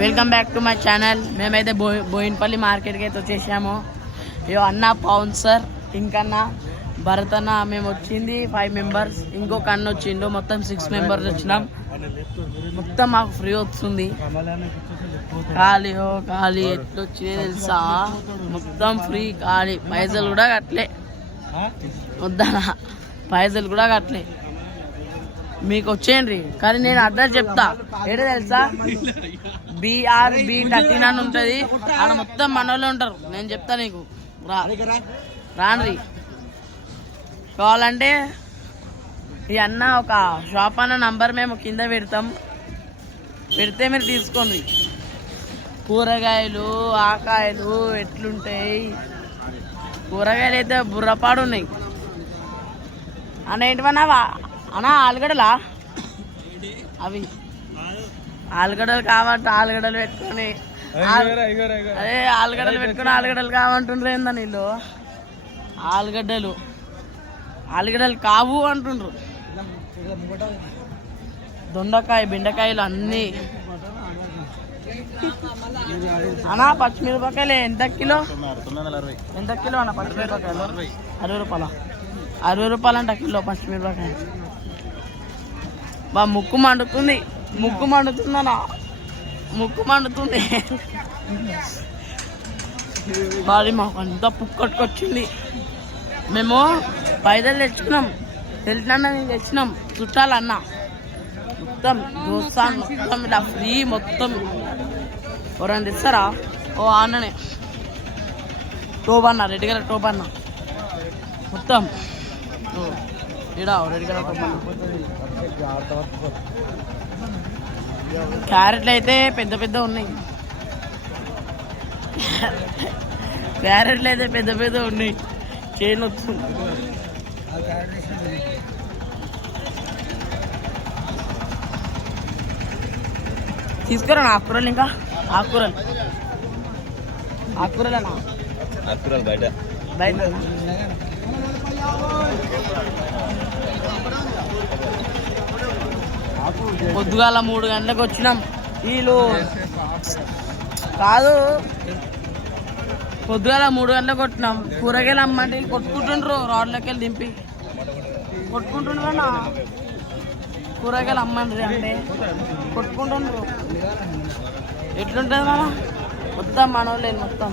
Welcome back to my channel. మేమైతే బోయిన్పల్లి మార్కెట్కి అయితే వచ్చేసాము. ఇయో అన్న పవన్ సార్, ఇంకన్నా భరత్ అన్న, మేము వచ్చింది 5 మెంబర్స్, ఇంకొక అన్న వచ్చిండు, మొత్తం 6 మెంబర్స్ వచ్చినాం. మొత్తం మాకు ఫ్రీ వస్తుంది. ఖాళీ ఎట్లా వచ్చినాయి తెలుసా, మొత్తం ఫ్రీ ఖాళీ, పైసలు కూడా కట్టలే, వద్దా పైసలు కూడా కట్టలే. మీకు వచ్చేయండి, కానీ నేను అడ్రస్ చెప్తా. ఏంటో తెలుసా, BRB13 అని ఉంటుంది, ఆడ మొత్తం మనోళ్ళు ఉంటారు. నేను చెప్తా నీకు, రాండ్రి. కావాలంటే ఈ అన్న ఒక షాప్ అన్న నంబర్ మేము కింద పెడితే మీరు తీసుకోండి. కూరగాయలు ఆకాయలు ఎట్లుంటాయి, కూరగాయలు అయితే బుర్రపాడు ఉన్నాయి అన్న. ఏంటివన్నావా అన్న? ఆలుగడ్డలా అవి? ఆలుగడ్డలు కావంట, ఆలుగడ్డలు పెట్టుకొని అదే ఆలుగడ్డలు పెట్టుకొని ఆలుగడ్డలు కావంటుండ్రు ఏందని వీళ్ళు. ఆలుగడ్డలు కావు అంటుండ్రు. దొండకాయ బెండకాయలు అన్నీ అన్నా. పచ్చిమిరపకాయలు ఎంత కిలో? ఎంత కిలో అన్న పచ్చిమిరపకాయలు? 60 రూపాయల? 60 రూపాయలు అంట కిలో పచ్చిమిరపకాయ. బా ముక్కు మండుతుంది అన్న, ముక్కు మండుతుంది. బాడీ మాకు అంతా పుక్కట్టుకొచ్చింది. మేము పైదలు తెచ్చుకున్నాం, తెలిసిన తెచ్చినాం, చుట్టాలన్నా మొత్తం దోస్తాను మొత్తం ఇలా ఫ్రీ. మొత్తం ఎవరైనా తెస్తారా? ఓ అన్ననే టోబన్న, రెడ్ కలర్ టోబన్న మొత్తం ఇడా రెడ్ కలర్ టోబన్న. క్యారెట్లు అయితే పెద్ద పెద్ద ఉన్నాయి, క్యారెట్లు అయితే పెద్ద పెద్ద ఉన్నాయి. చేను వస్తుంది. తీసుకురా ఆకుకూరలు, ఇంకా ఆకుకూరలు బయట పొద్దుగాల 3 గంటలకు వచ్చినాం. వీళ్ళు కాదు, పొద్దుగాల 3 గంటలకు కొట్టినాం. కూరగాయలు అమ్మంటే కొట్టుకుంటుండ్రు, రోడ్లకి వెళ్ళి దింపి కొట్టుకుంటుండ్రు అన్న. కూరగాయలు అమ్మండ్రి అంటే కొట్టుకుంటుండ్రు. ఎట్లుంటుంది మన మొత్తం మనోళ్ళే మొత్తం.